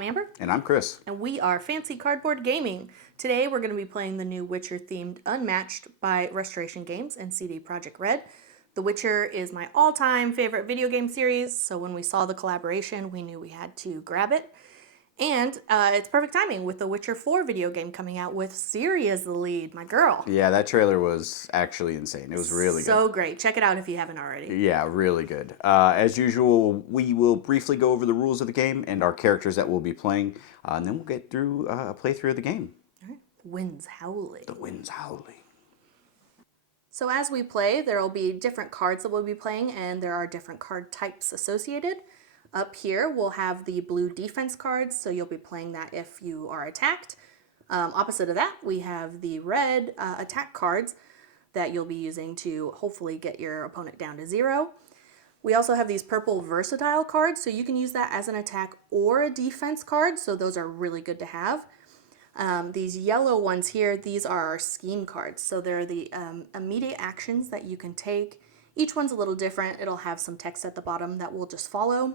I'm Amber. And I'm Chris. And we are Fancy Cardboard Gaming. Today we're going to be playing the new Witcher-themed Unmatched by Restoration Games and CD Projekt Red. The Witcher is my all-time favorite video game series, so when we saw the collaboration, we knew we had to grab it. And it's perfect timing with the Witcher 4 video game coming out with Ciri as the lead, my girl. Yeah, that trailer was actually insane. It was really good. So great. Check it out if you haven't already. Yeah, really good. As usual, we will briefly go over the rules of the game and our characters that we'll be playing, and then we'll get through a playthrough of the game. All right. The wind's howling. The wind's howling. So as we play, there will be different cards that we'll be playing, and there are different card types associated. Up here, we'll have the blue defense cards, so you'll be playing that if you are attacked. Opposite of that, we have the red attack cards that you'll be using to hopefully get your opponent down to 0. We also have these purple versatile cards, so you can use that as an attack or a defense card, so those are really good to have. These yellow ones here, these are our scheme cards, so they're the immediate actions that you can take. Each one's a little different. It'll have some text at the bottom that we'll just follow.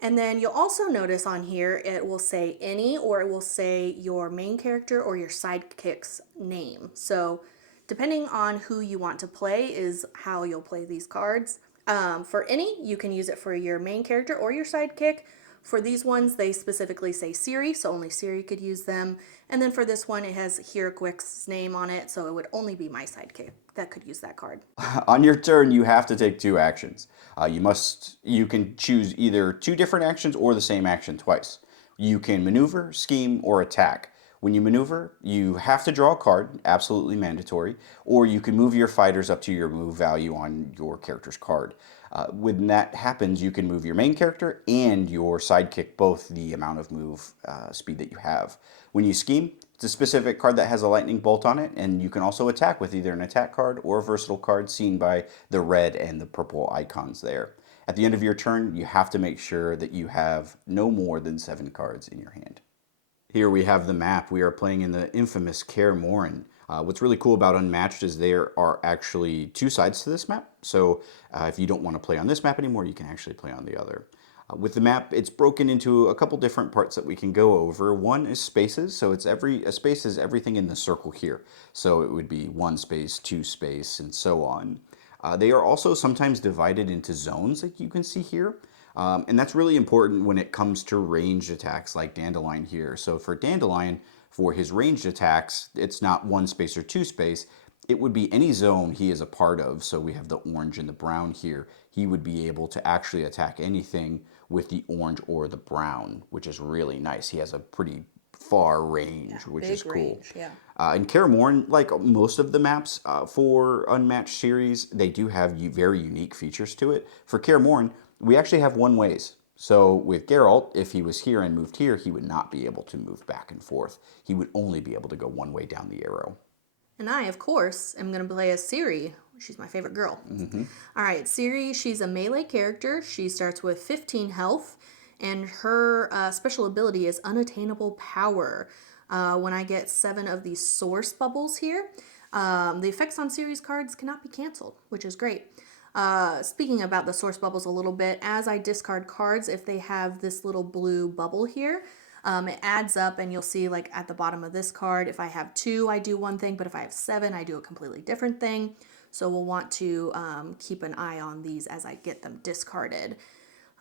And then you'll also notice on here, it will say any, or it will say your main character or your sidekick's name. So depending on who you want to play is how you'll play these cards. For any, you can use it for your main character or your sidekick. For these ones, they specifically say Ciri, so only Ciri could use them. And then for this one, it has Hieroglyph's name on it, so it would only be my sidekick that could use that card. On your turn, you have to take 2 actions. You can choose either 2 different actions or the same action twice. You can maneuver, scheme, or attack. When you maneuver, you have to draw a card, absolutely mandatory, or you can move your fighters up to your move value on your character's card. When that happens, you can move your main character and your sidekick both the amount of move speed that you have. When you scheme, it's a specific card that has a lightning bolt on it, and you can also attack with either an attack card or a versatile card seen by the red and the purple icons there. At the end of your turn, you have to make sure that you have no more than 7 cards in your hand. Here we have the map. We are playing in the infamous Kaer Morhen. What's really cool about Unmatched is there are actually 2 sides to this map. So if you don't want to play on this map anymore, you can actually play on the other. With the map, it's broken into a couple different parts that we can go over. One is spaces, so it's a space is everything in the circle here. So it would be 1 space, 2 space, and so on. They are also sometimes divided into zones, like you can see here. And that's really important when it comes to ranged attacks like Dandelion here. So for Dandelion, for his ranged attacks, it's not 1 space or 2 space. It would be any zone he is a part of. So we have the orange and the brown here. He would be able to actually attack anything with the orange or the brown, which is really nice. He has a pretty far range, which is cool. Range, yeah. In Kaer Morhen, like most of the maps for Unmatched series, they do have very unique features to it. For Kaer Morhen, we actually have one ways. So with Geralt, if he was here and moved here, he would not be able to move back and forth. He would only be able to go one way down the arrow. And I, of course, am going to play as Ciri. She's my favorite girl. All right, Ciri, she's a melee character. She starts with 15 health, and her special ability is Unattainable Power. When I get 7 of these source bubbles here, the effects on Ciri's cards cannot be canceled, which is great. Speaking about the source bubbles a little bit, as I discard cards, if they have this little blue bubble here, it adds up, and you'll see like at the bottom of this card, if I have 2, I do one thing, but if I have 7, I do a completely different thing. So we'll want to keep an eye on these as I get them discarded.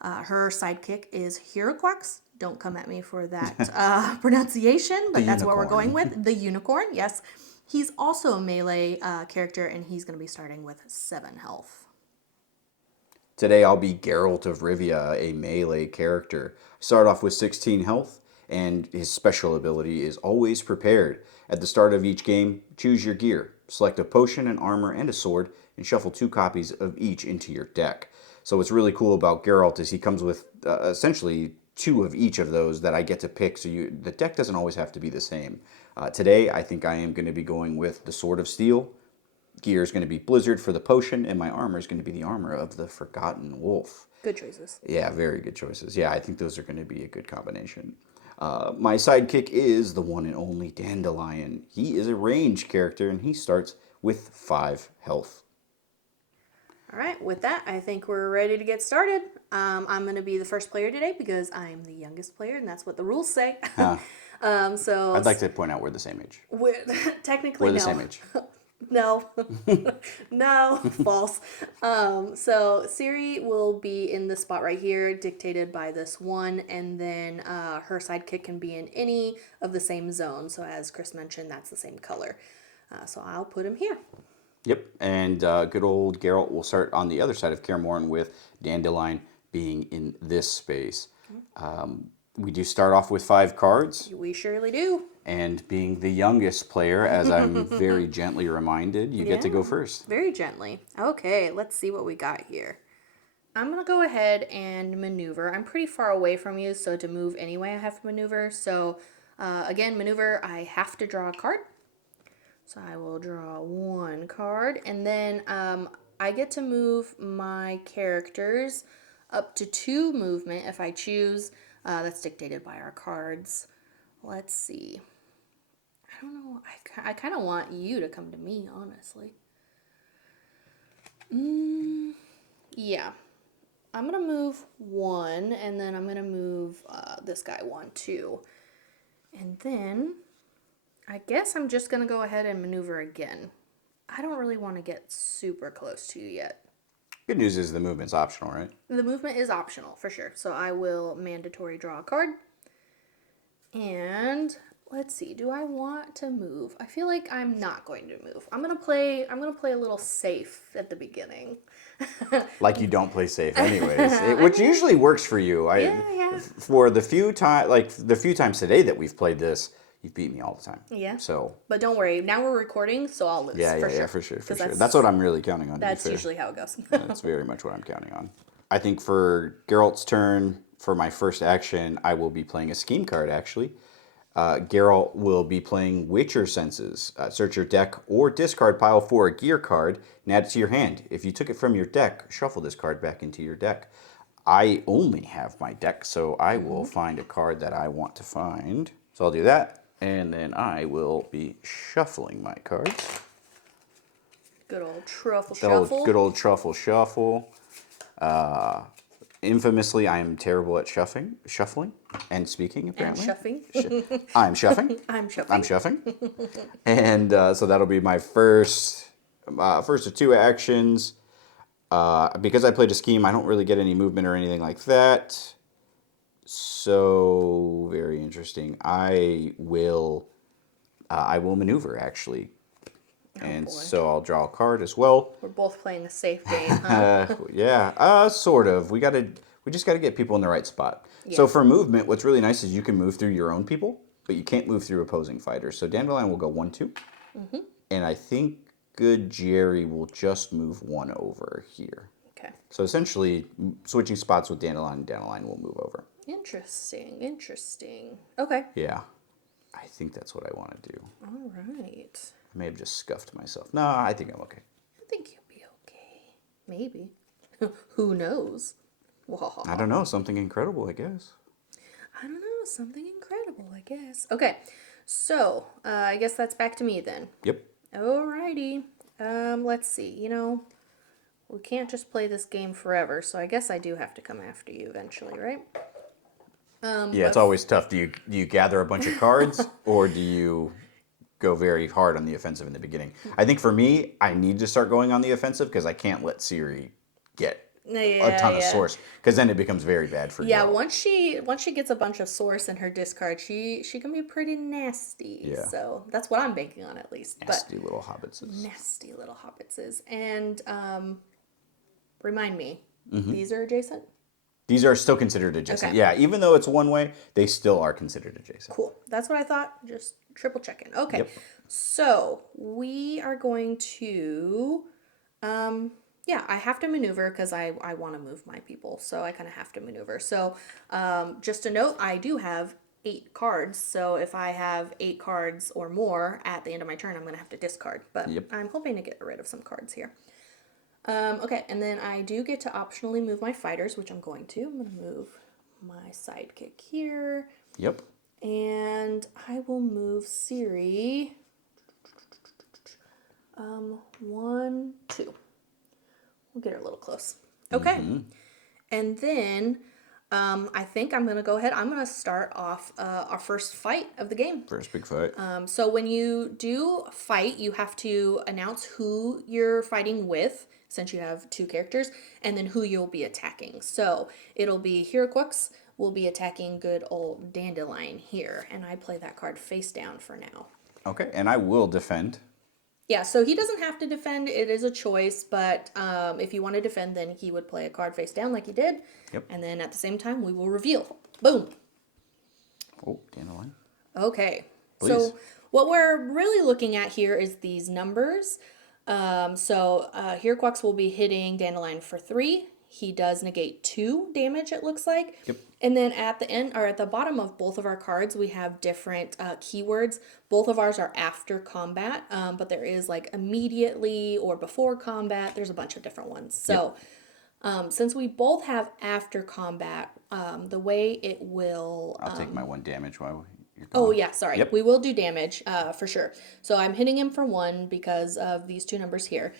Her sidekick is Hieroglyphs. Don't come at me for that pronunciation, but that's what we're going with. The unicorn, yes. He's also a melee character, and he's going to be starting with 7 health. Today I'll be Geralt of Rivia, a melee character. Start off with 16 health, and his special ability is Always Prepared. At the start of each game, choose your gear. Select a potion, an armor, and a sword, and shuffle 2 copies of each into your deck. So what's really cool about Geralt is he comes with essentially 2 of each of those that I get to pick, so the deck doesn't always have to be the same. Today, I think I am going to be going with the Sword of Steel. Gear is going to be Blizzard for the potion, and my armor is going to be the armor of the Forgotten Wolf. Good choices. Yeah, very good choices. Yeah, I think those are going to be a good combination. My sidekick is the one and only Dandelion. He is a ranged character, and he starts with 5 health. All right, with that, I think we're ready to get started. I'm going to be the first player today because I'm the youngest player, and that's what the rules say. Huh. So I'd like to point out we're the same age. technically, We're the no. same age. No, no, false. So Ciri will be in the spot right here, dictated by this one, and then her sidekick can be in any of the same zone. So as Chris mentioned, that's the same color. So I'll put him here. Yep, and good old Geralt will start on the other side of Kaer Morhen with Dandelion being in this space. We do start off with 5 cards, We surely do. and being the youngest player, as I'm very gently reminded, you get to go first. Very gently. Okay, let's see what we got here. I'm going to go ahead and maneuver. I'm pretty far away from you, so to move anyway, I have to maneuver. So again, maneuver, I have to draw a card. So I will draw 1 card, and then I get to move my characters up to 2 movement if I choose. That's dictated by our cards. Let's see. I don't know. I kind of want you to come to me, honestly. Yeah. I'm going to move 1, and then I'm going to move this guy 1, too. And then I guess I'm just going to go ahead and maneuver again. I don't really want to get super close to you yet. Good news is the movement's optional, right? The movement is optional, for sure. So I will mandatory draw a card. And let's see, do I want to move? I feel like I'm not going to move. I'm gonna play a little safe at the beginning. Like you don't play safe anyways, which usually works for you. Yeah. For the few times today that we've played this, you've beat me all the time. Yeah. So But don't worry, now we're recording, so I'll lose. yeah, for sure. for sure. 'Cause That's what I'm really counting on. That's usually how it goes. That's very much what I'm counting on. I think for Geralt's turn, for my first action, I will be playing a scheme card, actually. Geralt will be playing Witcher Senses. Search your deck or discard pile for a gear card and add it to your hand. If you took it from your deck, shuffle this card back into your deck. I only have my deck, so I will find a card that I want to find. So I'll do that, and then I will be shuffling my cards. Good old truffle The old, shuffle. good old truffle shuffle. Infamously, I am terrible at shuffling, and speaking. Apparently, Shuffing. I'm shuffling. I'm shuffling. I'm shuffling, and so that'll be my first of 2 actions. Because I played a scheme, I don't really get any movement or anything like that. So very interesting. I will maneuver actually. And boy. so I'll draw a card as well. We're both playing the safe game, huh? Yeah, sort of. We just gotta get people in the right spot. So for movement, what's really nice is you can move through your own people, but you can't move through opposing fighters. So Dandelion will go 1-2, and I think good Jerry will just move 1 over here. Okay. So essentially, switching spots with Dandelion, and Dandelion will move over. Interesting. Okay. Yeah, I think that's what I want to do. All right. I may have just scuffed myself. No, I think I'm okay. I think you'll be okay. Maybe. Who knows? I don't know. Something incredible, I guess. I don't know. Something incredible, I guess. Okay. So, I guess that's back to me then. Yep. Alrighty. Let's see. We can't just play this game forever, so I guess I do have to come after you eventually, right? Yeah, it's always tough. Do you gather a bunch of cards, or do you go very hard on the offensive in the beginning? I think for me, I need to start going on the offensive because I can't let Ciri get a ton of source, because then it becomes very bad for you. Yeah, once she gets a bunch of source in her discard, she can be pretty nasty. Yeah. So that's what I'm banking on at least. Nasty little hobbitses. Nasty little hobbitses. And remind me, these are adjacent? These are still considered adjacent. Okay. Yeah, even though it's one way, they still are considered adjacent. Cool. That's what I thought. Just triple checking. Okay. Yep. So we are going to, I have to maneuver because I want to move my people. So I kind of have to maneuver. So just a note, I do have 8 cards. So if I have 8 cards or more at the end of my turn, I'm going to have to discard. But I'm hoping to get rid of some cards here. Okay, and then I do get to optionally move my fighters, which I'm going to. I'm going to move my sidekick here. Yep. And I will move Ciri. 1, 2. We'll get her a little close. Okay. And then I think I'm going to go ahead. I'm going to start off our first fight of the game. First big fight. So when you do fight, you have to announce who you're fighting with, since you have two characters, and then who you'll be attacking. So it'll be Hiraquix will be attacking good old Dandelion here, and I play that card face down for now. Okay, and I will defend. Yeah, so he doesn't have to defend. It is a choice, but if you want to defend, then he would play a card face down like he did. Yep. And then at the same time, we will reveal. Boom. Oh, Dandelion. Okay. Please. So what we're really looking at here is these numbers. Hiraquix will be hitting Dandelion for 3. He does negate 2 damage, it looks like. Yep. And then at the end, or at the bottom of both of our cards, we have different keywords. Both of ours are after combat, but there is like immediately or before combat. There's a bunch of different ones. So since we both have after combat, the way it will... I'll take my 1 damage while you're gone. Oh, yeah, sorry. Yep. We will do damage for sure. So I'm hitting him for 1 because of these 2 numbers here.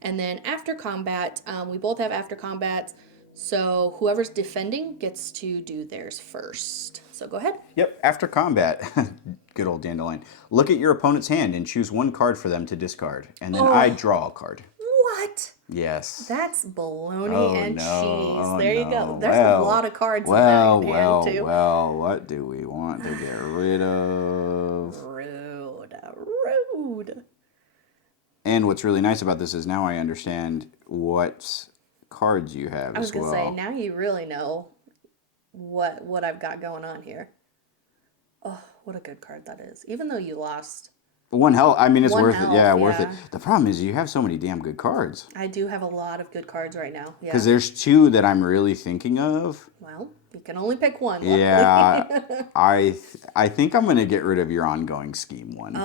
And then after combat, we both have after combat. So whoever's defending gets to do theirs first. So go ahead. Yep, after combat, good old Dandelion. Look at your opponent's hand and choose 1 card for them to discard. And then I draw a card. What? Yes. That's baloney and cheese. Oh, There you no. go. There's a lot of cards in that hand, too. Well, what do we want to get rid of? Rude. And what's really nice about this is now I understand what cards you have I was as going to well. say, now you really know what I've got going on here. Oh, what a good card that is. Even though you lost. 1 health. I mean, it's One worth health, it. Yeah, worth yeah. it. The problem is you have so many damn good cards. I do have a lot of good cards right now. Yeah. Because there's 2 that I'm really thinking of. Well, you can only pick one. Luckily. Yeah, I think I'm going to get rid of your ongoing scheme one.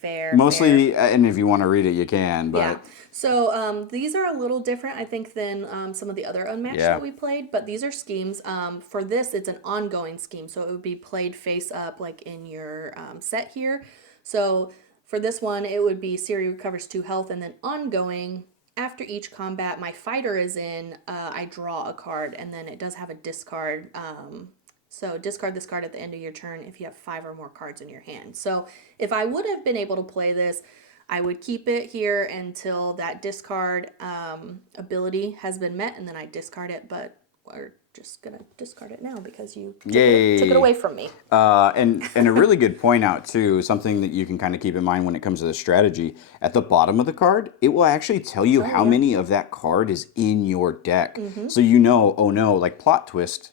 Fair. Mostly, and if you want to read it, you can. But Yeah. So these are a little different, I think, than some of the other Unmatched that we played. But these are schemes. For this, it's an ongoing scheme. So it would be played face up, like in your set here. So for this one, it would be Ciri recovers 2 health, and then ongoing. After each combat my fighter is in, I draw a card, and then it does have a discard. So discard this card at the end of your turn if you have 5 or more cards in your hand. So if I would have been able to play this, I would keep it here until that discard ability has been met, and then I discard it, but we're just going to discard it now because you took it away from me. And a really good point out, too, something that you can kind of keep in mind when it comes to the strategy. At the bottom of the card, it will actually tell you how many of that card is in your deck. So you know, oh no, like plot twist,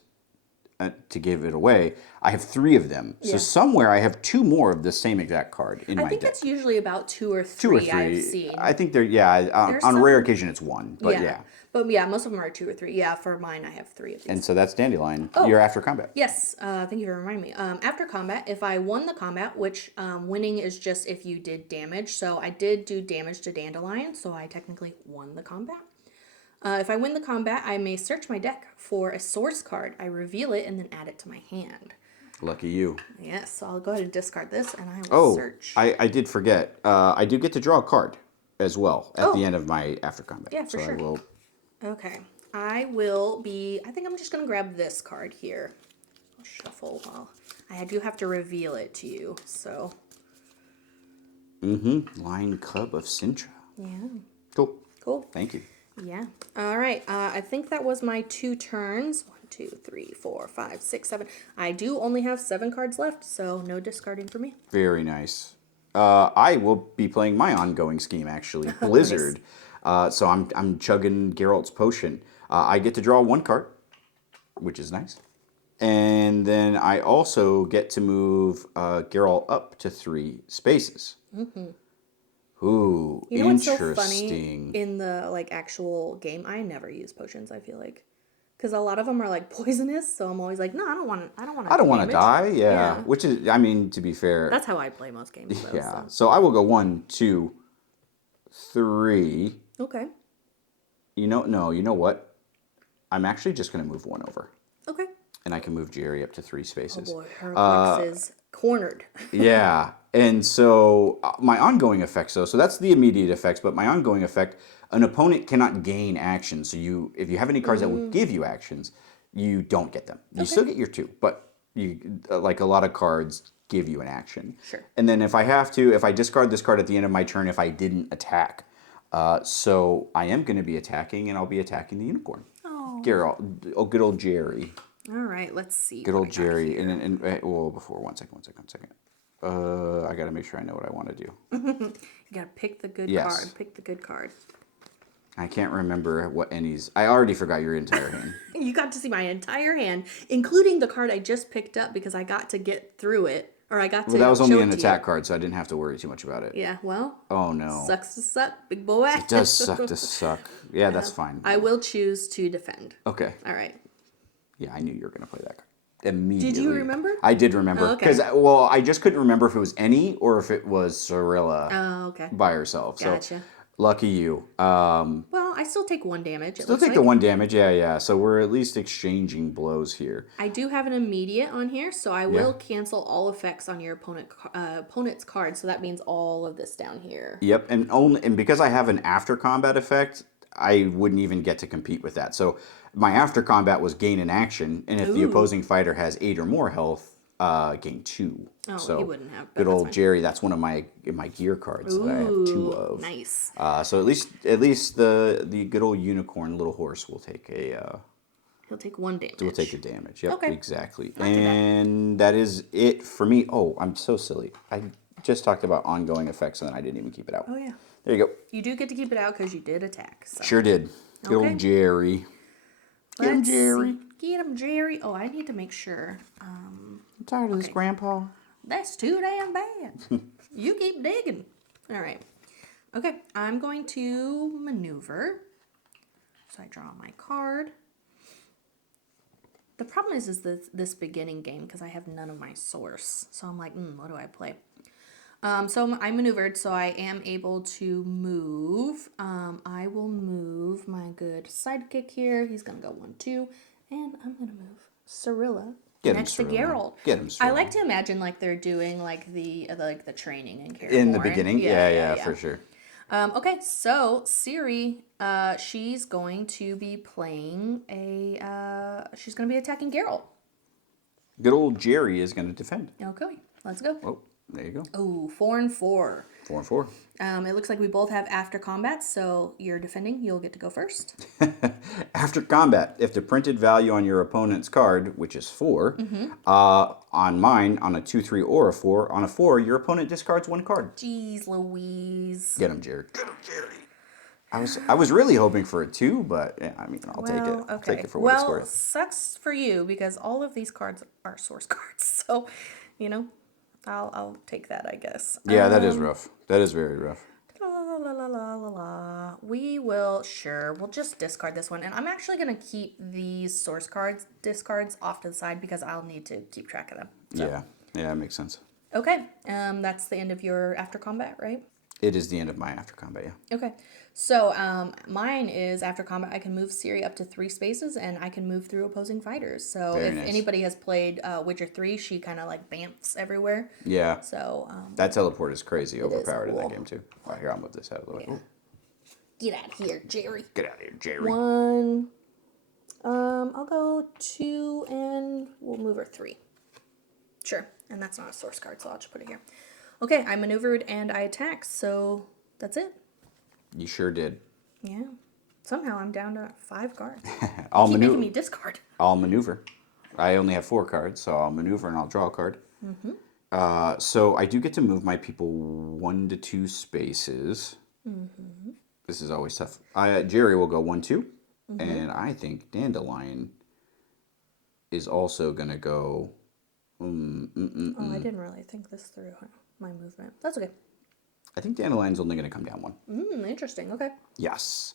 to give it away, I have 3 of them. So somewhere I have 2 more of the same exact card in my deck. I think it's usually about 2 or 3 I've seen. I think on a rare occasion it's 1, but yeah. But yeah, most of them are 2 or 3. Yeah, for mine I have 3 of these. And so that's Dandelion. You're after combat. Yes, thank you for reminding me. After combat, if I won the combat, which winning is just if you did damage. So I did do damage to Dandelion, so I technically won the combat. If I win the combat, I may search my deck for a source card. I reveal it and then add it to my hand. Lucky you. Yes, so I'll go ahead and discard this, and I will search. I did forget. I do get to draw a card as well at the end of my after combat. Yeah, for sure. I will... Okay, I think I'm just going to grab this card here. I'll shuffle while I do have to reveal it to you, so. Lion Cub of Sintra. Yeah. Cool. Thank you. Yeah. All right. I think that was my 2 turns. 1, 2, 3, 4, 5, 6, 7. I do only have 7 cards left, so no discarding for me. Very nice. I will be playing my ongoing scheme, actually, Blizzard. So I'm chugging Geralt's potion. I get to draw 1 card, which is nice. And then I also get to move Geralt up to 3 spaces. Ooh, You know what's so funny? interesting. In the actual game, I never use potions, I feel like. Because a lot of them are poisonous, so I'm always like, no, I don't want to Die, yeah. Which is, I mean, to be fair. That's how I play most games, though. Yeah. So I will go 1, 2, 3. Okay. You know what? I'm actually just going to move 1 over. Okay. And I can move Jerry up to 3 spaces. Oh boy, Heraclex is cornered. Yeah. And so my ongoing effects, so that's the immediate effects, but my ongoing effect, An opponent cannot gain actions. So if you have any cards that would give you actions, you don't get them. You Okay. still get your 2, but like a lot of cards give you an action. Sure. And then if I discard this card at the end of my turn, if I didn't attack, so I am going to be attacking, and I'll be attacking the unicorn. Oh. Geralt, good old Jerry. All right, let's see. Good what old I got Jerry. here. Before, one second. I got to make sure I know what I want to do. You gotta pick the good Yes. card. Pick the good card. I can't remember what any's. I already forgot your entire hand. You got to see my entire hand, including the card I just picked up because I got to get through it, or I got to. Well, that was only show an it to attack you. card, so I didn't have to worry too much about it. Yeah, well. Oh no. Sucks to suck, big boy. It does suck to suck. Yeah, that's fine. I will choose to defend. Okay. All right. Yeah, I knew you were gonna play that card. Immediately. Did you remember? I did remember. Oh, okay. Because, I just couldn't remember if it was any or if it was Cirilla Oh, okay. by herself. Gotcha. So, lucky you. Well, I still take 1 damage. Still take the 1 damage. Yeah. So we're at least exchanging blows here. I do have an immediate on here, so I will cancel all effects on your opponent's card. So that means all of this down here. Yep, and because I have an after combat effect, I wouldn't even get to compete with that. So my after combat was gain an action, and if the opposing fighter has 8 or more health, gain 2. Oh, so he wouldn't have. Good old Jerry. That's one of my gear cards that I have 2 of. Nice. So at least the good old unicorn little horse will take He'll take 1 damage. will take the damage. Yep, Okay. exactly. Not too bad. And that is it for me. Oh, I'm so silly. I just talked about ongoing effects, and then I didn't even keep it out. Oh yeah. There you go. You do get to keep it out because you did attack. So. Sure did. Good Okay. old Jerry. Get him, Let's Jerry. see. Get him, Jerry. Oh, I need to make sure. I'm tired of this, Grandpa. That's too damn bad. You keep digging. All right. Okay, I'm going to maneuver. So I draw my card. The problem is this beginning game because I have none of my source. So I'm like, what do I play? So I maneuvered, so I am able to move. I will move my good sidekick here. He's gonna go 1, 2, and I'm gonna move Cirilla next to Geralt. Get him, I Cirilla. like to imagine like they're doing like the training in Kaer In the Morhen. beginning? Yeah, for sure. Okay, so Ciri, she's going to be playing she's going to be attacking Geralt. Good old Jerry is going to defend. Okay, let's go. Oh, there you go. Oh, 4 and 4. 4 and 4. It looks like we both have after combat, so you're defending. You'll get to go first. After combat, if the printed value on your opponent's card, which is 4, on mine, on a 2, 3, or a 4, on a 4, your opponent discards 1 card. Jeez Louise. Get him, Jerry. Get him, Jerry. I was really hoping for a 2, but yeah, I mean, I'll take it. Okay. I'll take it for what it's worth. Sucks for you because all of these cards are source cards. So, I'll take that, I guess. Yeah, that is rough. That is very rough. We'll just discard this one. And I'm actually going to keep these source discards off to the side because I'll need to keep track of them. So. Yeah, that makes sense. Okay, that's the end of your after combat, right? It is the end of my after combat, yeah. Okay, so mine is after combat. I can move Ciri up to 3 spaces, and I can move through opposing fighters. So Very if nice. Anybody has played Witcher 3, she kind of like bamps everywhere. Yeah. So That teleport is crazy overpowered in cool. that game, too. All right, here, I'll move this out of the way. Yeah. Get out of here, Jerry. Get out of here, Jerry. 1. I'll go 2, and we'll move her 3. Sure, and that's not a source card, so I'll just put it here. Okay, I maneuvered and I attacked, so that's it. You sure did. Yeah. Somehow I'm down to 5 cards. I'll Keep maneuver. making me discard. I'll maneuver. I only have 4 cards, so I'll maneuver and I'll draw a card. So I do get to move my people 1 to 2 spaces. This is always tough. Jerry will go 1, 2, and I think Dandelion is also gonna go. Oh, I didn't really think this through, my movement. That's okay. I think Dandelion's only gonna come down 1. Interesting. Okay. Yes.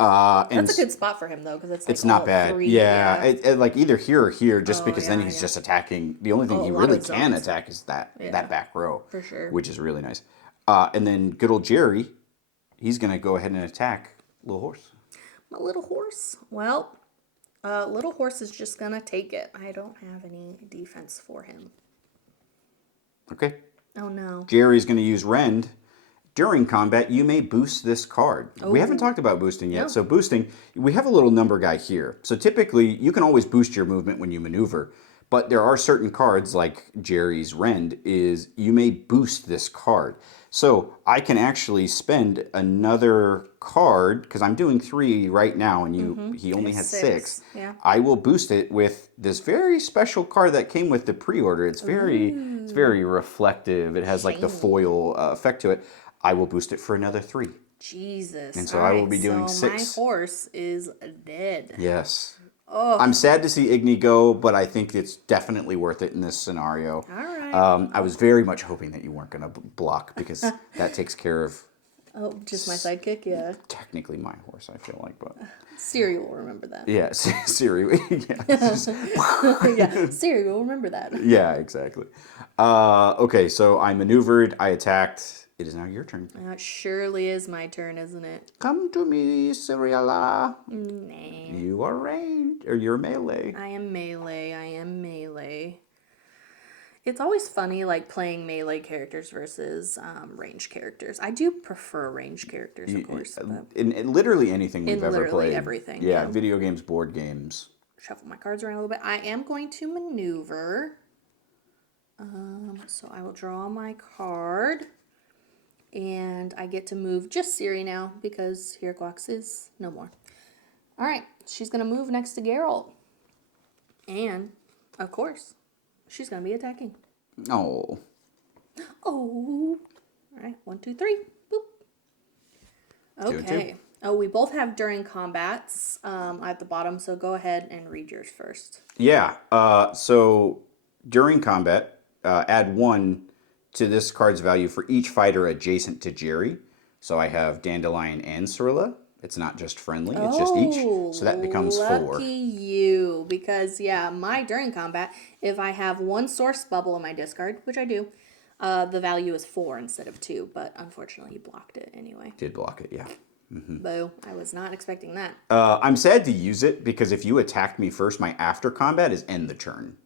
And That's a good spot for him, though, because it's not all bad. 3. Yeah, it, like either here or here, just Oh, because then yeah, he's yeah. just attacking. The only thing Oh, he a lot really of can zones. attack is that Yeah. back row, For sure. which is really nice. And then good old Jerry, he's gonna go ahead and attack Little Horse. My little horse. Well, little horse is just going to take it. I don't have any defense for him. Okay. Oh, no. Jerry's gonna use Rend During combat, you may boost this card. We haven't talked about boosting yet. No. So boosting, we have a little number guy here. So typically, you can always boost your movement when you maneuver. But there are certain cards, like Jerry's Rend, is you may boost this card. So I can actually spend another card, because I'm doing 3 right now, and he only has 6. Yeah. I will boost it with this very special card that came with the pre-order. It's very reflective. It has like the Shiny. foil effect to it. I will boost it for another 3. Jesus. And so All I will right, be doing so 6. my horse is dead. Yes. Oh. I'm sad to see Igni go, but I think it's definitely worth it in this scenario. All right. I was very much hoping that you weren't going to block, because that takes care of Oh, just my sidekick? Yeah. technically my horse, I feel like. But Ciri will remember that. yeah, Siri. Yeah, Yeah, Ciri will remember that. yeah, exactly. Okay, so I maneuvered, I attacked. It is now your turn. It surely is my turn, isn't it? Come to me, Ciriella. Nah. You are ranged, or you're melee. I am melee. It's always funny, like, playing melee characters versus range characters. I do prefer range characters, of course. But In literally anything we've ever literally played. everything, Yeah, yeah. video games, board games. Shuffle my cards around a little bit. I am going to maneuver. So I will draw my card. And I get to move just Ciri now, because Hirquax is no more. All right, she's going to move next to Geralt. And, of course, she's going to be attacking. Oh. Oh. All right, 1, 2, 3. Boop. 2 and 2. Okay. Oh, we both have during combats at the bottom, so go ahead and read yours first. Yeah. So during combat, add 1 to this card's value for each fighter adjacent to Jerry. So I have Dandelion and Cirilla. It's not just friendly, it's just each. So that becomes 4. Lucky you, because, yeah, my during combat, if I have 1 source bubble in my discard, which I do, the value is 4 instead of 2, but unfortunately you blocked it anyway. Did block it, yeah. Boo. I was not expecting that. I'm sad to use it, because if you attacked me first, my after combat is end the turn.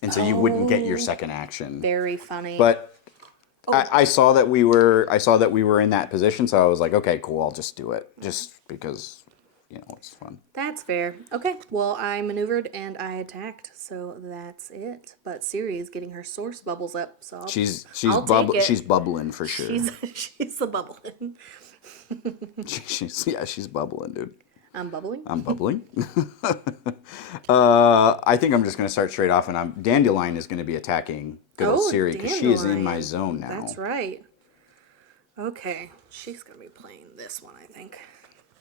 And so you wouldn't get your second action. Very funny. But I saw that we were in that position, so I was like, okay, cool, I'll just do it, just because, it's fun. That's fair. Okay, well, I maneuvered and I attacked, so that's it. But Ciri is getting her source bubbles up, so She's I'll take it. she's bubbling for sure. She's the bubbling. she's bubbling, dude. I'm bubbling. I'm bubbling. I think I'm just gonna start straight off, and Dandelion is gonna be attacking good old Ciri, because she is in my zone now. That's right. Okay, she's gonna be playing this one, I think.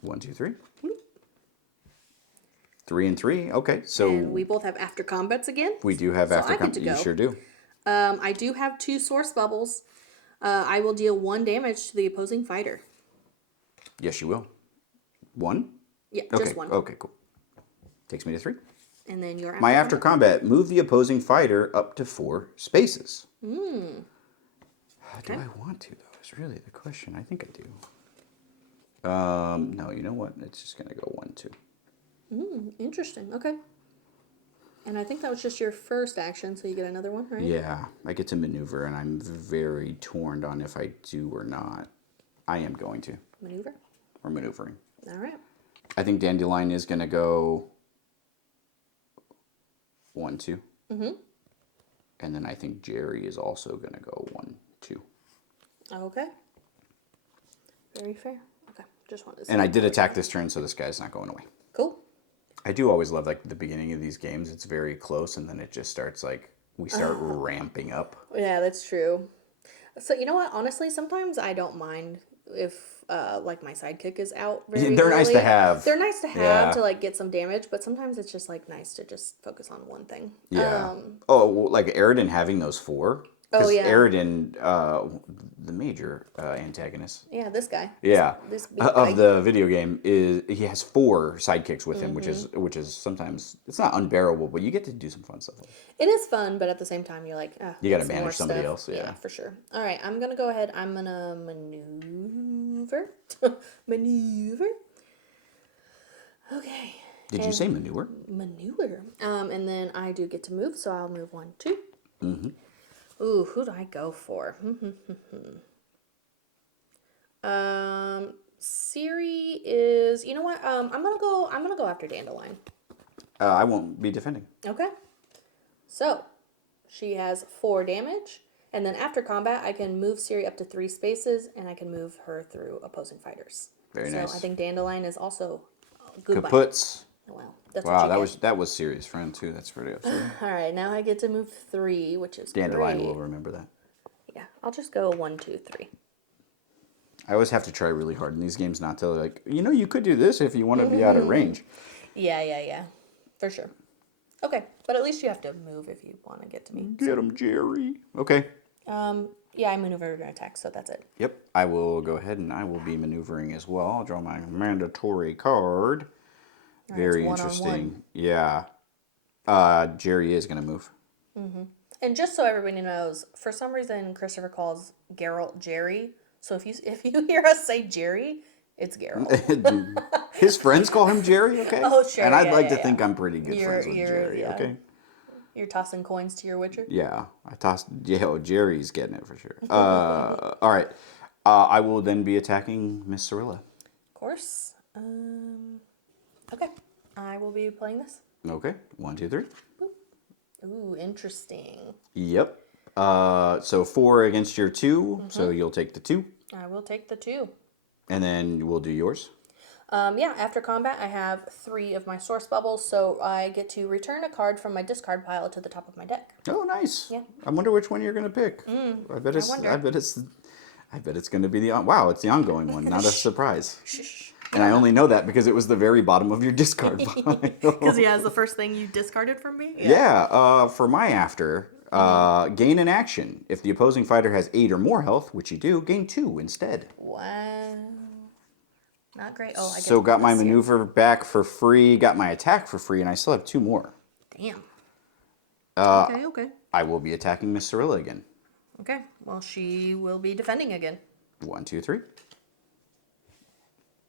1, 2, 3. 3 and 3. Okay, so And we both have after combats again. we do have after combat. You sure do. I do have 2 source bubbles. I will deal 1 damage to the opposing fighter. Yes, you will. 1. Yeah, Okay. just 1. Okay, cool. Takes me to 3. And then your My after combat, move the opposing fighter up to 4 spaces. Do I want to, though, is really the question. I think I do. No, you know what? It's just going to go 1, 2. Interesting. Okay. And I think that was just your first action, so you get another one, right? Yeah, I get to maneuver, and I'm very torn on if I do or not. I am going to. Maneuver? Or maneuvering. All right. I think Dandelion is going to go 1, 2. And then I think Jerry is also going to go 1, 2. Okay. Very fair. Okay. Just wanted to see. And I did attack this turn, so this guy's not going away. Cool. I do always love, like, the beginning of these games. It's very close, and then it just starts, like, we start ramping up. Yeah, that's true. So, you know what? Honestly, sometimes I don't mind if, like, my sidekick is out very They're nice early. to have. They're nice to have Yeah. to, like, get some damage, but sometimes it's just, like, nice to just focus on one thing. Yeah. Well, like, Aridin having those 4. Oh, yeah. Aridin, the major antagonist. Yeah, this guy. Yeah, This big of guy. the video game he has 4 sidekicks with him, which is sometimes it's not unbearable, but you get to do some fun stuff. It is fun, but at the same time, you're like, You gotta some more manage somebody stuff. else, yeah. For sure. All right, I'm gonna go ahead. I'm gonna maneuver. Maneuver. Okay. Did you say manure? Maneuver. And then I do get to move, so I'll move 1, 2. Ooh, who do I go for? Ciri is. You know what? I'm gonna go. I'm gonna go after Dandelion. I won't be defending. Okay. So, she has 4 damage, and then after combat, I can move Ciri up to 3 spaces, and I can move her through opposing fighters. Very So nice. I think Dandelion is also good. Kaputs. Oh, well, that's what Wow, you get. that was Ciri's friend too. That's pretty upsetting. All right, now I get to move 3, which is Dandelion great. will remember that. Yeah, I'll just go 1, 2, 3. I always have to try really hard in these games not to like, you could do this if you want to be out of range. Yeah. For sure. Okay, but at least you have to move if you want to get to me. Get him, Jerry. Okay. Yeah, I maneuver and attack, so that's it. Yep. I will go ahead and I will be maneuvering as well. I'll draw my mandatory card. All right, Very it's interesting. 1-on-1. Yeah. Jerry is going to move. And just so everybody knows, for some reason Christopher calls Geralt Jerry. So if you hear us say Jerry, it's Geralt. His friends call him Jerry, okay? Oh, sure. And I'd yeah, like yeah, to think I'm pretty good friends with Jerry, yeah. okay? You're tossing coins to your Witcher? Yeah, I tossed. Yeah, Jerry's getting it for sure. All right. I will then be attacking Miss Cirilla. Of course. Okay. I will be playing this. Okay. 1, 2, 3. Ooh, interesting. Yep. So 4 against your 2. So you'll take the 2, I will take the 2. and then we'll do yours. Yeah, after combat, I have 3 of my source bubbles, so I get to return a card from my discard pile to the top of my deck. Oh, nice. Yeah. I wonder which one you're gonna pick. I bet it's. I bet it's gonna be the. Wow, it's the ongoing one, not a surprise. And I only know that because it was the very bottom of your discard pile. Because yeah, it's the first thing you discarded from me? Yeah, for my after, gain an action. If the opposing fighter has 8 or more health, which you do, gain 2 instead. Wow. Not great. Oh, I get So got my this here. maneuver back for free, got my attack for free, and I still have 2 more. Damn. Okay. I will be attacking Miss Cirilla again. Okay. Well, she will be defending again. 1, 2, 3.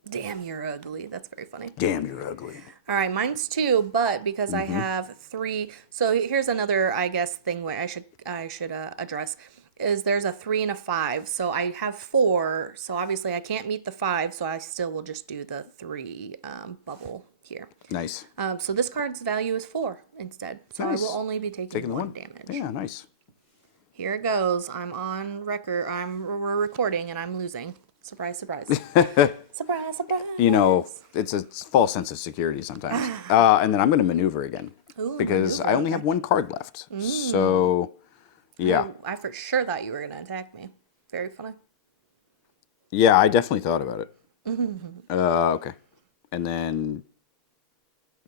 Damn, you're ugly. That's very funny. Damn, you're ugly. All right, mine's 2, but because I have 3, so here's another, I guess, thing where I should address is there's a 3 and a 5. So I have 4, so obviously I can't meet the 5, so I still will just do the 3 bubble here. Nice. So this card's value is 4 instead. So Nice. I will only be taking the 1 damage. Yeah, nice. Here it goes. I'm on record. We're recording and I'm losing. Surprise, surprise. Surprise, surprise. It's a false sense of security sometimes. And then I'm going to maneuver again. Ooh, because maneuver, I only have 1 card left. So, yeah. I for sure thought you were going to attack me. Very funny. Yeah, I definitely thought about it. Okay. And then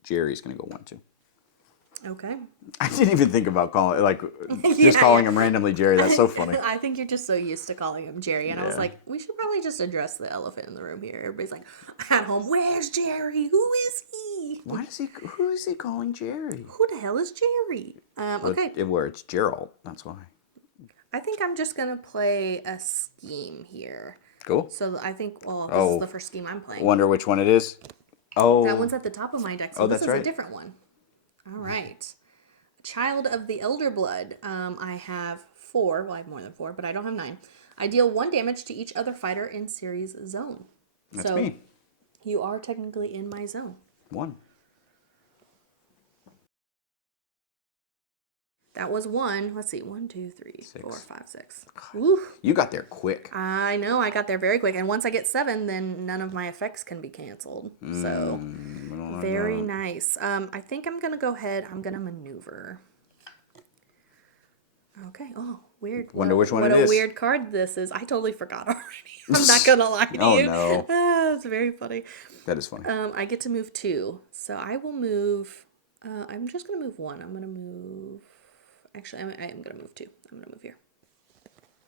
Jerry's going to go 1, 2. Okay. I didn't even think about calling him randomly Jerry. That's so funny. I think you're just so used to calling him Jerry. And I was Yeah. like, we should probably just address the elephant in the room here. Everybody's like, at home, where's Jerry? Who is he? Who is he calling Jerry? Who the hell is Jerry? Okay. Where it's Geralt. That's why. I think I'm just going to play a scheme here. Cool. So I think, this is the first scheme I'm playing. Wonder which one it is. Oh. That one's at the top of my deck, so this that's is right. a different one. All right. Child of the Elder Blood. I have 4. Well, I have more than 4, but I don't have 9. I deal 1 damage to each other fighter in Ciri's zone. That's so me. You are technically in my zone. 1. That was 1. Let's see. 1, 2, 3, 6. 4, 5, 6. Woo. You got there quick. I know. I got there very quick. And once I get 7, then none of my effects can be canceled. So, very nice. I think I'm going to go ahead. I'm going to maneuver. Okay. Oh, weird. Wonder which one it is. What a weird card this is. I totally forgot already. I'm not going to lie to you. Oh, no. It's very funny. That is funny. I get to move 2. So I will move. I'm just going to move 1. I'm going to move. Actually, I am going to move 2. I'm going to move here.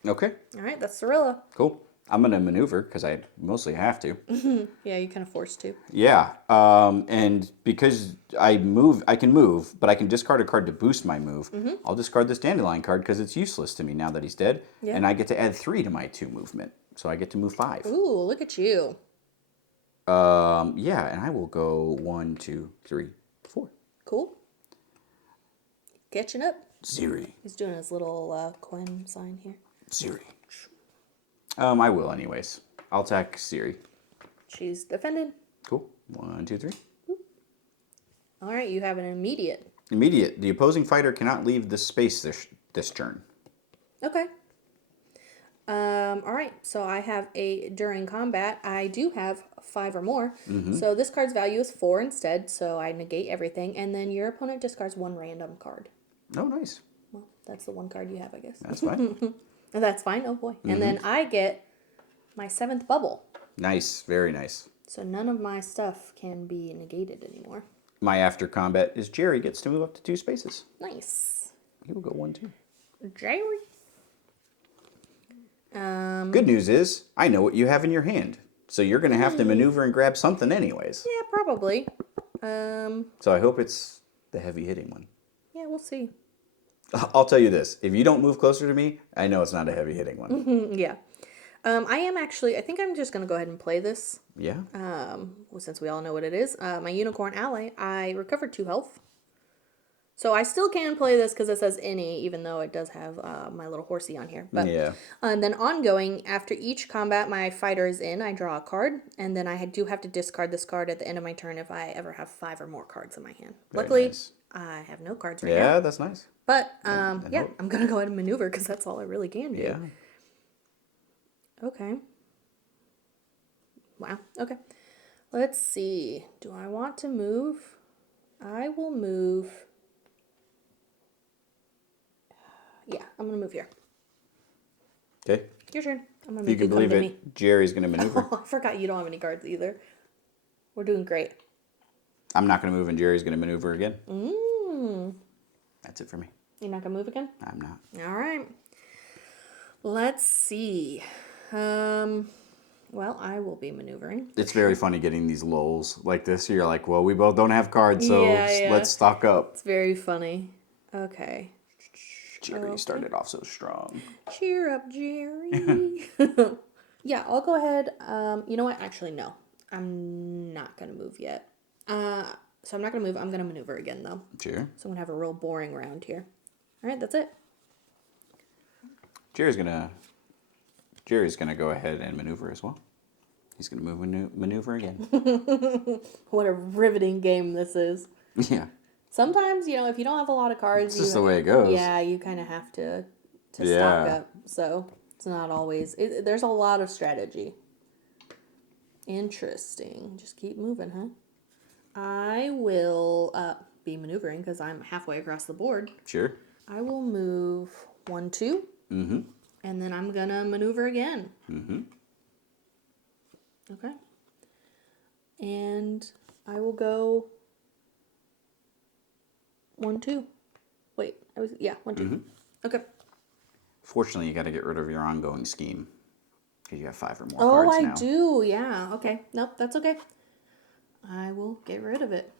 Okay. All right. That's Cirilla. Cool. I'm going to maneuver because I mostly have to. Yeah, you kind of forced to. Yeah. And because I can move, but I can discard a card to boost my move. I'll discard this Dandelion card because it's useless to me now that he's dead. Yeah. And I get to add 3 to my 2 movement. So I get to move 5. Ooh, look at you. Yeah, and I will go 1, 2, 3, 4. Cool. Catching up. Ciri. He's doing his little coin sign here. Ciri. I will anyways. I'll attack Ciri. She's defended. Cool. 1, 2, 3. All right, you have an immediate. Immediate. The opposing fighter cannot leave this space this turn. Okay. All right, so I have a during combat. I do have 5 or more. So this card's value is 4 instead, so I negate everything. And then your opponent discards 1 random card. Oh, nice. Well, that's the 1 card you have, I guess. That's fine. That's fine, oh boy. And then I get my 7th bubble. Nice. Very nice. So none of my stuff can be negated anymore. My after combat is Jerry gets to move up to 2 spaces. Nice. He will go 1, 2. Jerry. Good news is, I know what you have in your hand. So you're going to have to maneuver and grab something anyways. Yeah, probably. So I hope it's the heavy hitting one. Yeah, we'll see. I'll tell you this. If you don't move closer to me, I know it's not a heavy hitting one. Yeah. I am actually, I think I'm just going to go ahead and play this. Yeah. Well, since we all know what it is. My unicorn ally, I recovered 2 health. So I still can play this because it says any, even though it does have my little horsey on here. But, Yeah. And then ongoing, after each combat my fighter is in, I draw a card. And then I do have to discard this card at the end of my turn if I ever have 5 or more cards in my hand. Very Luckily, nice. I have no cards right now. Yeah, that's nice. But, yeah, I'm going to go ahead and maneuver because that's all I really can do. Yeah. Okay. Wow. Okay. Let's see. Do I want to move? I will move. Yeah, I'm going to move here. Okay. Your turn. I'm going If to you make can you come believe to it, me. Jerry's going to maneuver. Oh, I forgot you don't have any cards either. We're doing great. I'm not going to move and Jerry's going to maneuver again. Mm. That's it for me. You're not going to move again? I'm not. All right. Let's see. Well, I will be maneuvering. It's very funny getting these lulls like this. You're like, well, we both don't have cards, so Yeah. let's stock up. It's very funny. Okay. Jerry started off so strong. Cheer up, Jerry. Yeah, I'll go ahead. You know what? Actually, no. I'm not going to move yet. So I'm not going to move. I'm going to maneuver again, though. Sure. So I'm going to have a real boring round here. All right, that's it. Jerry's gonna go ahead and maneuver as well. He's gonna maneuver again. What a riveting game this is. Yeah. Sometimes, if you don't have a lot of cards, It's just the way it goes. Yeah, you kind of have to stock Yeah. up. So it's not always. There's a lot of strategy. Interesting. Just keep moving, huh? I will be maneuvering because I'm halfway across the board. Sure. I will move 1, 2. Mm-hmm. And then I'm going to maneuver again. Mm-hmm. Okay. And I will go 1, 2. Wait, 1, 2. Mm-hmm. Okay. Fortunately, you got to get rid of your ongoing scheme because you have 5 or more Oh, cards I now. do. Yeah. Okay. Nope, that's okay. I will get rid of it.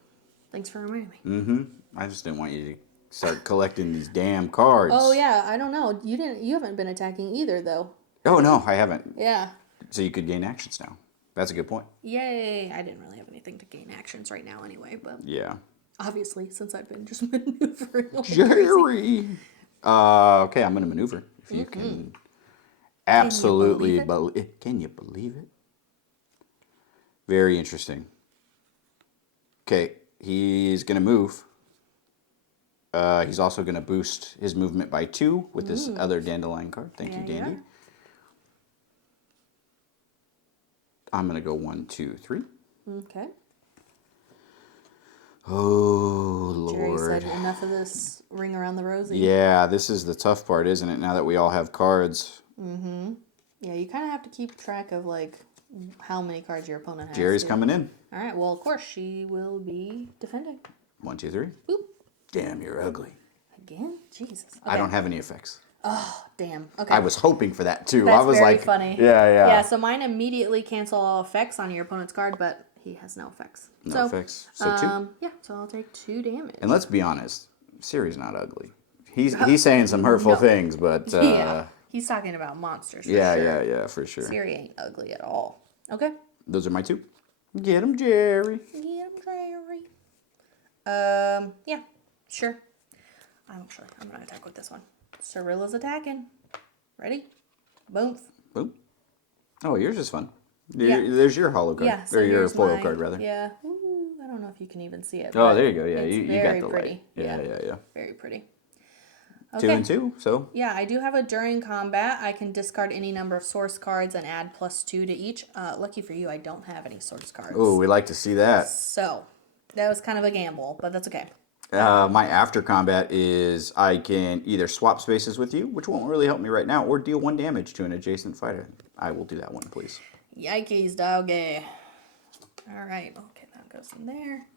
Thanks for reminding me. Mm-hmm. I just didn't want you to start collecting these damn cards. Oh yeah, I don't know. You haven't been attacking either though. Oh no, I haven't. Yeah. So you could gain actions now. That's a good point. Yay. I didn't really have anything to gain actions right now anyway, but Yeah. obviously since I've been just maneuvering like crazy. Jerry. Okay, I'm gonna maneuver. If you can absolutely believe. Can you believe it? Very interesting. Okay, he's gonna move. He's also going to boost his movement by 2 with this other dandelion card. Thank you, Dandy. Yeah. I'm going to go 1, 2, 3. Okay. Oh, Jerry Lord. said enough of this ring around the rosy. Yeah, this is the tough part, isn't it? Now that we all have cards. Mm-hmm. Yeah, you kind of have to keep track of, how many cards your opponent has. Jerry's coming in. All right, well, of course, she will be defending. 1, 2, 3. Boop. Damn, you're ugly. Again? Jesus. Okay. I don't have any effects. Oh, damn. Okay. I was hoping for that, too. That's I was very like, funny. Yeah. Yeah, so mine immediately cancel all effects on your opponent's card, but he has no effects. No effects. So 2. Yeah, so I'll take 2 damage. And let's be honest, Ciri's not ugly. He's saying some hurtful things, but yeah, he's talking about monsters. For sure. yeah, for sure. Ciri ain't ugly at all. Okay. Those are my 2. Get him, Jerry. Get him, Jerry. Yeah, sure. I'm gonna attack with this one. Cirilla's attacking. Ready? Boom. Boom. Oh, yours is fun. Yeah. There's your holo card. Yeah, so Or your here's foil my, card, rather. yeah. Ooh, I don't know if you can even see it, Oh, but there you go. Yeah, it's you got very the pretty. light. Yeah. Very pretty. 2 and 2, so. Yeah, I do have a during combat. I can discard any number of source cards and add +2 to each. Lucky for you, I don't have any source cards. Oh, we like to see that. So, that was kind of a gamble, but that's okay. My after combat is I can either swap spaces with you, which won't really help me right now, or deal 1 damage to an adjacent fighter. I will do that one, please. Yikes, doggy. All right, okay, that goes in there.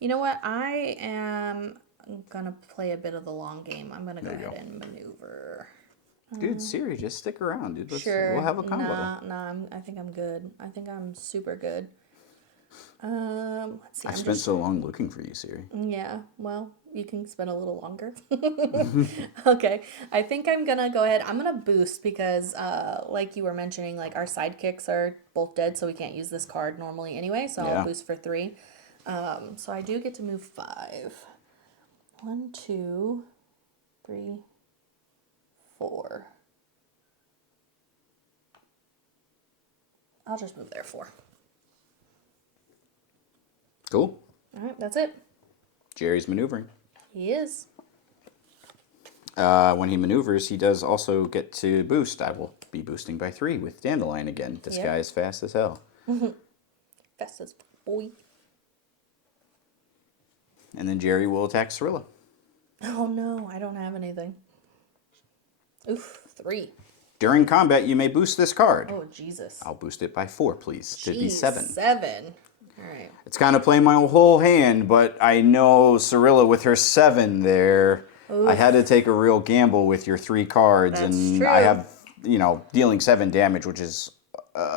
You know what? I am gonna play a bit of the long game. I'm gonna go ahead and maneuver. Dude, Ciri, just stick around, dude. Sure. We'll have a combo. I think I'm good. I think I'm super good. Let's see. I spent so long looking for you, Ciri. Yeah, well, you can spend a little longer. Okay, I think I'm gonna go ahead. I'm gonna boost because, like you were mentioning, like our sidekicks are both dead, so we can't use this card normally anyway. So Yeah. I'll boost for 3. So I do get to move 5. 1, 2, 3, 4. I'll just move there 4. Cool. All right, that's it. Jerry's maneuvering. He is. When he maneuvers, he does also get to boost. I will be boosting by 3 with Dandelion again. This guy is fast as hell. Fast as boy. And then Jerry will attack Cirilla. Oh no, I don't have anything. Oof, 3. During combat, you may boost this card. Oh, Jesus. I'll boost it by 4, please, to be Jeez, 7. 7. All right. It's kind of playing my whole hand, but I know Cirilla with her 7 there. Oof. I had to take a real gamble with your 3 cards, That's and true. I have, dealing 7 damage, which is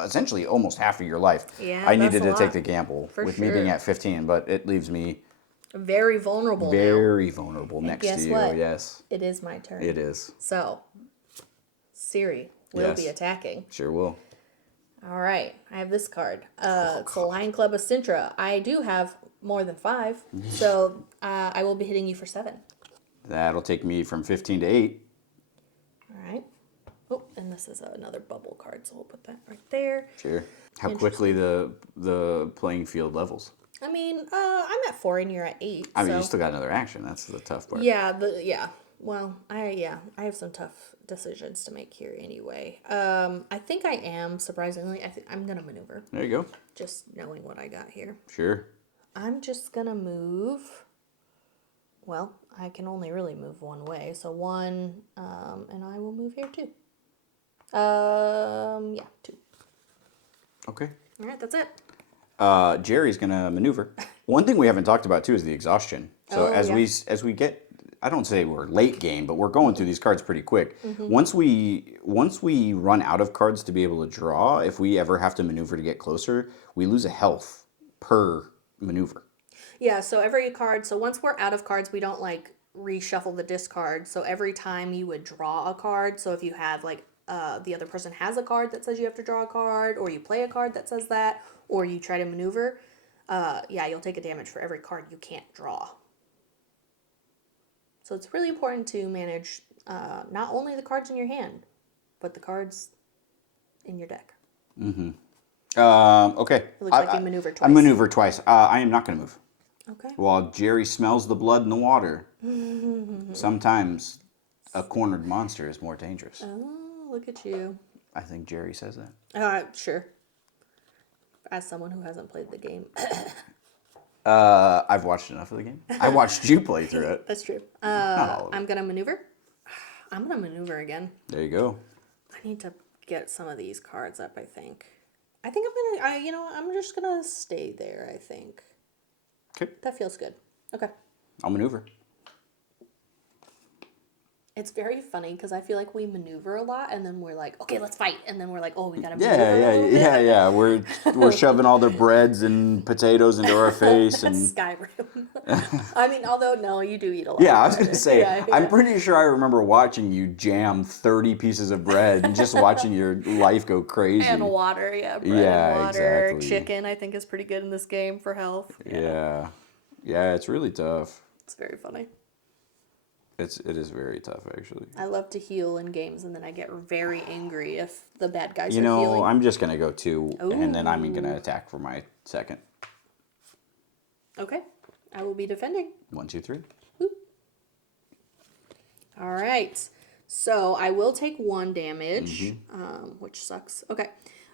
essentially almost half of your life. Yeah, I that's needed a to take lot. the gamble For with me being sure. at 15, but it leaves me Very vulnerable now. very vulnerable And next guess to you. what? Yes, It is my turn. it is. So, Ciri will be attacking. Sure will. All right, I have this card. It's the Lion Club of Sintra. I do have more than 5, so I will be hitting you for 7. That'll take me from 15 to 8. All right. Oh, and this is another bubble card, so we'll put that right there. Sure. How quickly the playing field levels. I mean, I'm at 4 and you're at 8. I mean, so. you still got another action. That's the tough part. Yeah. Well, I have some tough decisions to make here anyway. I think I am surprisingly. I'm gonna maneuver. There you go. Just knowing what I got here. Sure. I'm just gonna move. Well, I can only really move one way, so 1, and I will move here too. Yeah, 2. Okay. All right, that's it. Jerry's gonna maneuver. One thing we haven't talked about too is the exhaustion. So as we get, I don't say we're late game, but we're going through these cards pretty quick. Once we run out of cards to be able to draw, if we ever have to maneuver to get closer, we lose a health per maneuver. Yeah, so every card, so once we're out of cards, we don't like reshuffle the discard. So every time you would draw a card, so if you have like the other person has a card that says you have to draw a card, or you play a card that says that, or you try to maneuver, you'll take a damage for every card you can't draw. So it's really important to manage not only the cards in your hand, but the cards in your deck. Okay. It looks like you maneuvered twice. I maneuver twice. I am not gonna move. Okay. While Jerry smells the blood in the water, sometimes a cornered monster is more dangerous. Oh, look at you. I think Jerry says that. Sure. As someone who hasn't played the game. I've watched enough of the game. I watched you play through it. That's true. all of it. I'm going to maneuver. I'm going to maneuver again. There you go. I need to get some of these cards up, I think. I think I'm just going to stay there, I think. Okay. That feels good. Okay. I'll maneuver. It's very funny because I feel like we maneuver a lot and then we're like, okay, let's fight. And then we're like, oh, we got to maneuver. Yeah. We're shoving all the breads and potatoes into our face and Skyrim. I mean, although, no, you do eat a lot. Yeah, I was going to say, Yeah. I'm pretty sure I remember watching you jam 30 pieces of bread and just watching your life go crazy. And water, bread and water. Exactly. Chicken, I think, is pretty good in this game for health. Yeah, it's really tough. It's very funny. It is very tough, actually. I love to heal in games, and then I get very angry if the bad guys You are know, healing. I'm just gonna go 2, and then I'm gonna Ooh. attack for my second. Okay, I will be defending. 1, 2, 3. All right, so I will take 1 damage, which sucks. Okay,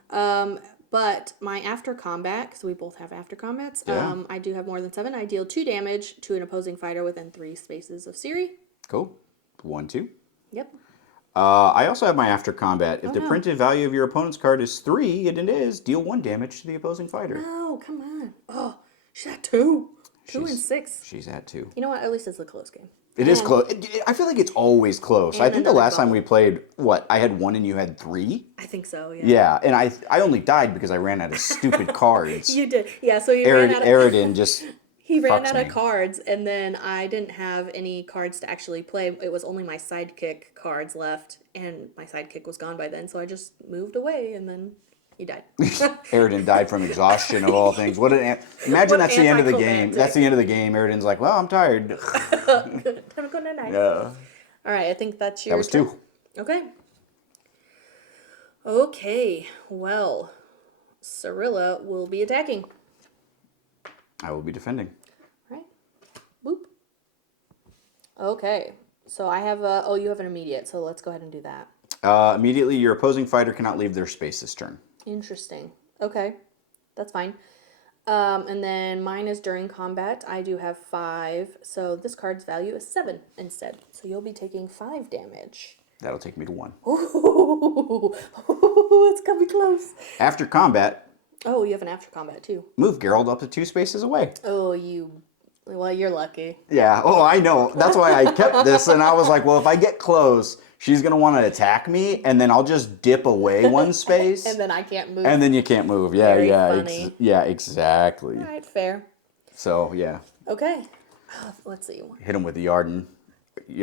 but my after combat, because we both have after combats, Yeah. I do have more than 7. I deal 2 damage to an opposing fighter within 3 spaces of Ciri. Cool. 1, 2. Yep. I also have my after combat. If Oh, the no. printed value of your opponent's card is 3, and it is, deal 1 damage to the opposing fighter. No, come on. Oh, she's at 2. 2 and 6. She's at 2. You know what? At least it's a close game. It is close. I feel like it's always close. I And think the another last time bottle. we played, what, I had 1 and you had 3? I think so, yeah. Yeah, and I only died because I ran out of stupid cards. You did. Yeah, so you ran out of... Aridin just He ran fucks out me. of cards, and then I didn't have any cards to actually play. It was only my sidekick cards left, and my sidekick was gone by then, so I just moved away, and then he died. Aridin died from exhaustion of all things. Imagine What that's the end of the game. anticlimactic. That's the end of the game. Aridin's like, well, I'm tired. Time to go night-night. Yeah. All right, I think that's your That was turn. 2. Okay. Okay, well, Cirilla will be attacking. I will be defending. Right. Boop. Okay. So I have a... Oh, you have an immediate, so let's go ahead and do that. Immediately, your opposing fighter cannot leave their space this turn. Interesting. Okay. That's fine. And then mine is during combat. I do have 5, so this card's value is 7 instead. So you'll be taking 5 damage. That'll take me to 1. Ooh, it's gonna be close. After combat, Oh, you have an after combat too. move Geralt up to 2 spaces away. Oh, well, you're lucky. Yeah. Oh, I know. That's why I kept this, and I was like, well, if I get close, she's gonna want to attack me, and then I'll just dip away 1 space, And then I can't move. and then you can't move. Yeah, Very yeah, funny. yeah, exactly. All right, fair. So yeah, Okay. Let's see. hit him with the Arden.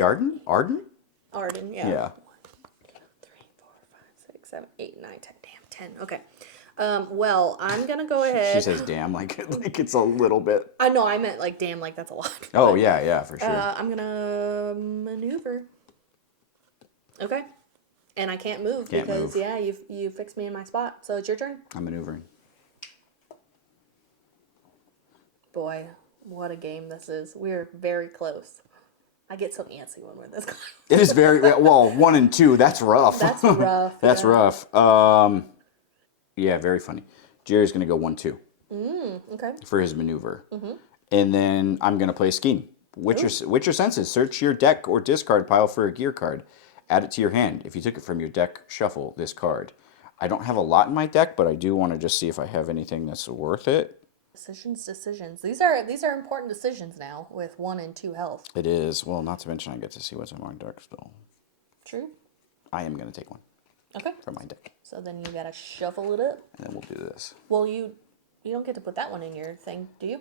Arden? Arden, yeah. Yeah. 1, 2, 3, 4, 5, 6, 7, 8, 9, 10. Damn, 10. Okay. Well, I'm gonna go ahead. She says, "Damn," like it's a little bit. I know, I meant like, damn, like that's a lot. Oh yeah, yeah, for sure. I'm gonna maneuver. Okay. And I can't move Can't because, move. yeah, you fixed me in my spot. So it's your turn. I'm maneuvering. Boy, what a game this is. We're very close. I get so antsy when we're this close. It is very well. 1 and 2. That's rough. That's rough. That's yeah. rough. Yeah, very funny. Jerry's gonna go 1, 2 Okay. for his maneuver, and then I'm gonna play scheme. What's your senses? Search your deck or discard pile for a gear card. Add it to your hand. If you took it from your deck, shuffle this card. I don't have a lot in my deck, but I do want to just see if I have anything that's worth it. Decisions. These are important decisions now with 1 and 2 health. It is. Well, not to mention I get to see what's in my deck still. True. I am gonna take 1 Okay. from my deck, So then you gotta shuffle it up. and then we'll do this. Well, you don't get to put that one in your thing, do you?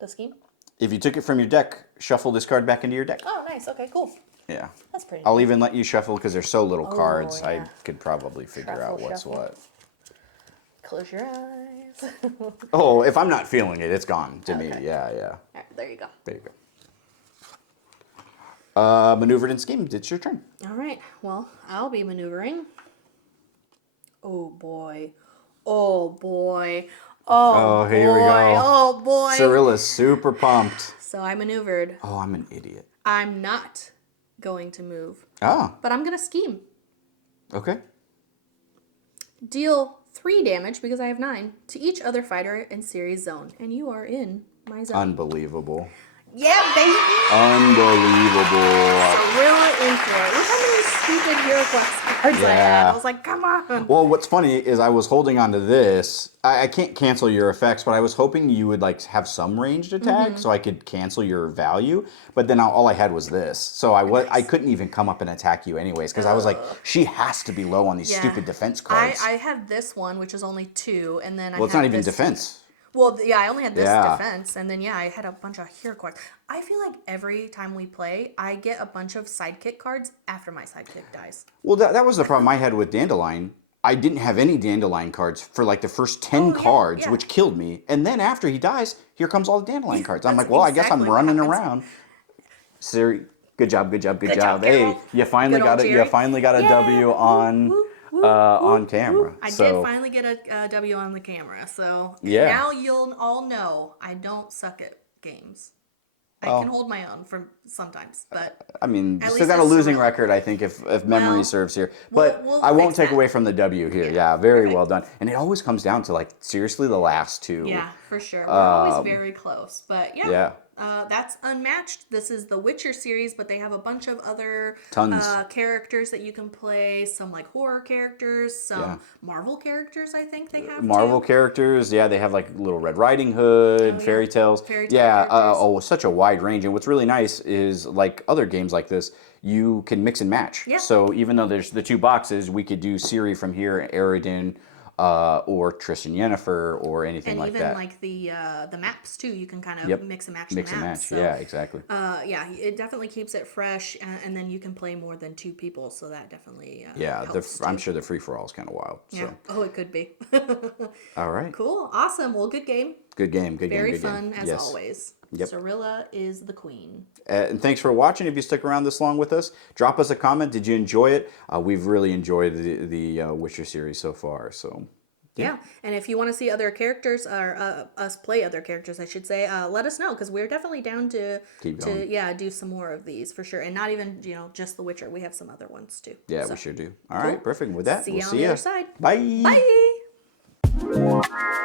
The scheme? If you took it from your deck, shuffle this card back into your deck. Oh, nice. Okay, cool. Yeah. That's pretty I'll neat. even let you shuffle because there's so little cards. yeah. I could probably figure out Shuffle, what's shuffle. what. Close your eyes. Oh, if I'm not feeling it, it's gone to me. Okay. Yeah, yeah. All right, there you go. There you go. Maneuvered and schemed. It's your turn. All right. Well, I'll be maneuvering. Oh boy. Oh boy. Oh, here we boy. go. Oh boy. Cirilla's super pumped. So I maneuvered. Oh, I'm an idiot. I'm not going to move, Ah, but I'm gonna scheme. okay. Deal 3 damage because I have 9 to each other fighter in Ciri's zone, and you are in my zone. Unbelievable. Yeah, baby. Unbelievable. Cirilla in for it. Look how many stupid HeroQuest cards I had. Yeah. I was like, come on. Well, what's funny is I was holding on to this. I can't cancel your effects, but I was hoping you would like have some ranged attack so I could cancel your value. But then all I had was this, so I couldn't even come up and attack you anyways because I was like, she has to be low on these Yeah. stupid defense cards. I had this one, which is only 2, and then I well, it's had not even this- defense. Well, yeah, I only had this Yeah. defense, and then yeah, I had a bunch of HeroQuest. I feel like every time we play, I get a bunch of sidekick cards after my sidekick dies. Well, that was the problem I had with Dandelion. I didn't have any Dandelion cards for like the first 10 yeah, cards, yeah. which killed me. And then after he dies, here comes all the Dandelion cards. I'm That's like, well, I guess I'm exactly what running happens. around. Ciri, Good job, good job, good Good job. job, Hey, Geralt. you finally Good old got it. You Jerry. finally got a Yeah. W Woo, on woo, woo, on woo, camera. woo. I did So finally get a W on the camera. So yeah. now you'll all know I don't suck at games. I can Well, hold my own from sometimes, but I mean, you at still least got a it's losing Cirilla. record, I think, if memory Well, serves here. we'll But we'll I won't fix take that. away from the W here. Yeah, Yeah, you're very right. well done. And it always comes down to like seriously the last two. Yeah, for sure. We're always very close. But yeah, Yeah, that's Unmatched. This is the Witcher series, but they have a bunch of other tons. characters that you can play. Some like horror characters, Yeah. some Marvel characters, I think they have Marvel too. characters, yeah, they have like Little Red Riding Oh, Hood, yeah. fairy tales. Fairy tale Yeah, characters. oh, such a wide range. And what's really nice is like other games like this, you can mix and match. Yeah. So even though there's the two boxes, we could do Ciri from here, Aerodin, or Trish and Yennefer, or anything And like even that. like the maps too, you can kind of Yep, mix and match the mix and maps. match. So Yeah, exactly. yeah, it definitely keeps it fresh, and then you can play more than two people, so that definitely Yeah, helps I'm too. sure the free for all is kind of wild. Yeah. So, Oh, it could be. all right, Cool. Awesome. Well, good game. good game, good game, Very good game. fun as Yes. always. Yep. Cirilla is the queen. And thanks for watching. If you stuck around this long with us, drop us a comment. Did you enjoy it? We've really enjoyed the Witcher series so far. So, yeah, Yeah. And if you want to see other characters or us play other characters, I should say, let us know because we're definitely down keep going. do some more of these for sure, and not even just The Witcher. We have some other ones too. Yeah, we So sure do. All cool. right, perfect. With that, See we'll you on see the ya. other side. Bye. Bye.